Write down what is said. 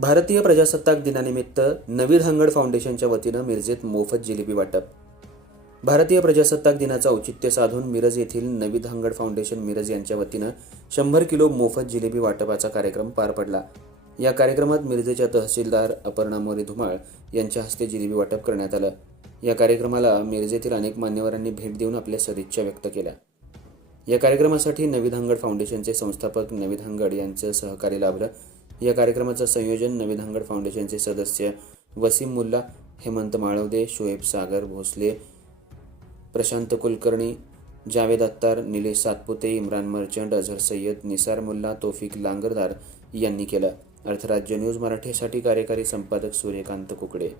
भारतीय प्रजासत्ताक दिनानिमित्त नवीद हंगड फाउंडेशनच्या वतीनं मिरजेत मोफत जिलेबी वाटप. भारतीय प्रजासत्ताक दिनाचं औचित्य साधून मिरज येथील नवीद हंगड फाउंडेशन मिरज यांच्या वतीनं शंभर किलो मोफत जिलेबी वाटपाचा कार्यक्रम पार पडला. या कार्यक्रमात मिरजेच्या तहसीलदार अपर्णा मोरे धुमाळ यांच्या हस्ते जिलेबी वाटप करण्यात आलं. या कार्यक्रमाला मिरजेतील अनेक मान्यवरांनी भेट देऊन आपल्या सदिच्छा व्यक्त केल्या. या कार्यक्रमासाठी नवीद हंगड फाउंडेशनचे संस्थापक नवीद हंगड यांचं सहकार्य लाभलं. या कार्यक्रमाचं संयोजन नवी धांगड फाउंडेशनचे सदस्य वसीम मुल्ला हेमंत माळवदे शोएब सागर भोसले प्रशांत कुलकर्णी जावेद अत्तार निलेश सातपुते इम्रान मर्चंट अझहर सय्यद निसार मुल्ला तोफिक लांगरदार यांनी केलं. अर्थराज्य न्यूज मराठीसाठी कार्यकारी संपादक सूर्यकांत कुकडे.